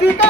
necesita